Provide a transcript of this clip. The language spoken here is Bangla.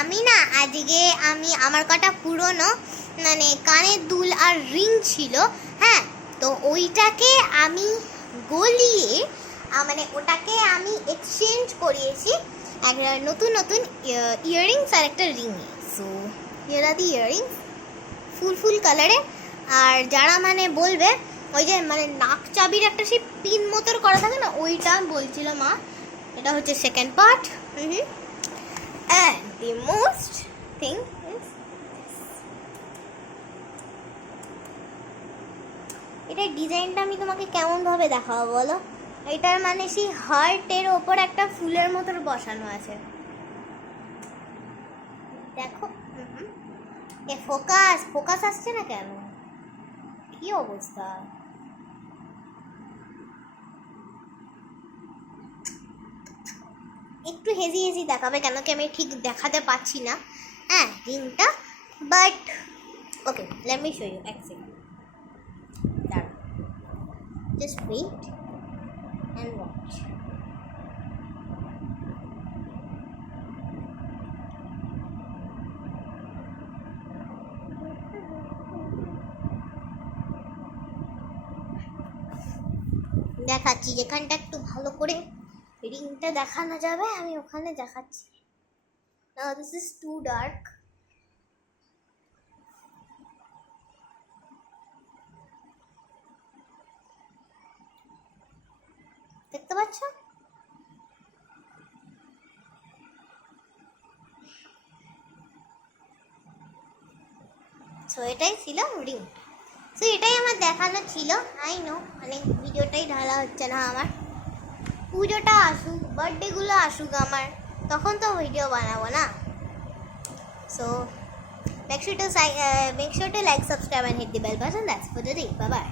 আমি না আজকে আমার কটা পুরনো মানে কানের দুল আর রিং ছিল, হ্যাঁ, তো ওইটাকে আমি গলিয়ে মানে ওটাকে আমি এক্সচেঞ্জ করিয়েছি একটা নতুন নতুন ইয়াররিংস আর একটা রিংয়ে। So here are the earrings full কালারে। আর যারা মানে বলবে ওই যে মানে নাক চাবির একটা সেই পিন মতোর করা থাকে না, ওইটা বলছিল মা, এটা হচ্ছে second part. And the most thing is এটার ডিজাইনটা আমি তোমাকে কেমনভাবে দেখাবো বলো। এটার মানে সেই হার্টের ওপর একটা ফুলের মতোর বসানো আছে, দেখো। এ ফোকাস আসছে না কেন? কি অবস্থা! একটু হেজি দেখাবে কেন কি আমি ঠিক দেখাতে পাচ্ছি না, হ্যাঁ, রিংটা। But okay, let me show you, এক সেকেন্ড, দাঁড়াও, জাস্ট ওয়েট অ্যান্ড ওয়াচ। দেখাচ্ছি, যেখানটা একটু ভালো করে রিংটা দেখানো যাবে আমি ওখানে দেখাচ্ছি। Now this is too dark. দেখতে পাচ্ছ? সো এটাই ছিল রিং। সো এটাই আমার দেখানো ছিল। আই নো অনেক ভিডিওটাই ঢালা হচ্ছে না আমার। পুজোটা আসুক, বার্থডেগুলো আসুক আমার, তখন তো ভিডিও বানাবো না। So make sure to like, subscribe and hit the bell button. That's for today. Bye bye.